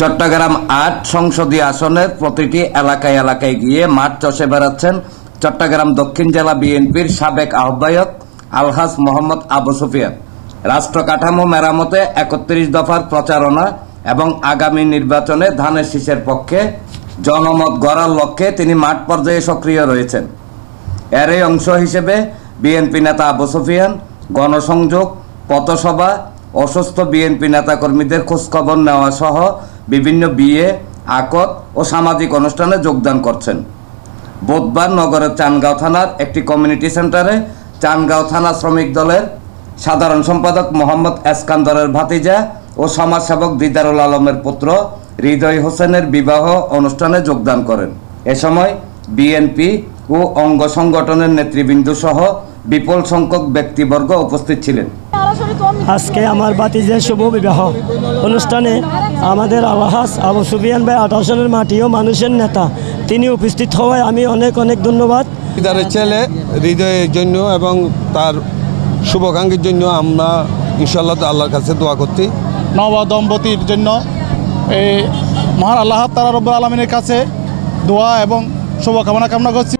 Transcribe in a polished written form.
চট্টগ্রাম ৮ সংসদীয় আসনের প্রতিটি এলাকায় এলাকায় গিয়ে মাঠ চষে বেড়াচ্ছেন চট্টগ্রাম দক্ষিণ জেলা বিএনপির সাবেক আহ্বায়ক আলহাজ মোহাম্মদ আবু সুফিয়ান। রাষ্ট্র কাঠামো মেরামতে ৩১ দফার প্রচারণা এবং আগামী নির্বাচনে ধানের শীষের পক্ষে জনমত গড়ার লক্ষ্যে তিনি মাঠ পর্যায়ে সক্রিয় রয়েছেন। এরই অংশ হিসেবে বিএনপি নেতা আবু সুফিয়ান গণসংযোগ, পথসভা, অসুস্থ বিএনপি নেতাকর্মীদের খোঁজখবর নেওয়া সহ বিভিন্ন বিয়ে, আকদ ও সামাজিক অনুষ্ঠানে যোগদান করছেন। বুধবার নগরের চানগাঁও থানার একটি কমিউনিটি সেন্টারে চানগাঁও থানা শ্রমিক দলের সাধারণ সম্পাদক মোহাম্মদ এসকান্দরের ভাতিজা ও সমাজসেবক দিদারুল আলমের পুত্র হৃদয় হোসেনের বিবাহ অনুষ্ঠানে যোগদান করেন। এ সময় বিএনপি ও অঙ্গ সংগঠনের নেতৃবৃন্দ সহ বিপুল সংখ্যক ব্যক্তিবর্গ উপস্থিত ছিলেন। আজকে আমার ভাতিজার শুভ বিবাহ অনুষ্ঠানে আমাদের আলহাজ আবু সুফিয়ান ভাই ২৮ জনের মাটি ও মানুষের নেতা, তিনি উপস্থিত হওয়ায় আমি অনেক অনেক ধন্যবাদ। দিদারের ছেলে হৃদয়ের জন্য এবং তার শুভাকাঙ্ক্ষীর জন্য আমরা ইনশাআল্লাহ আল্লাহর কাছে দোয়া করছি। নব দম্পতির জন্য এই মহান আল্লাহ তাআলা রব্বুল আলামিনের কাছে দোয়া এবং শুভকামনা কামনা করছি।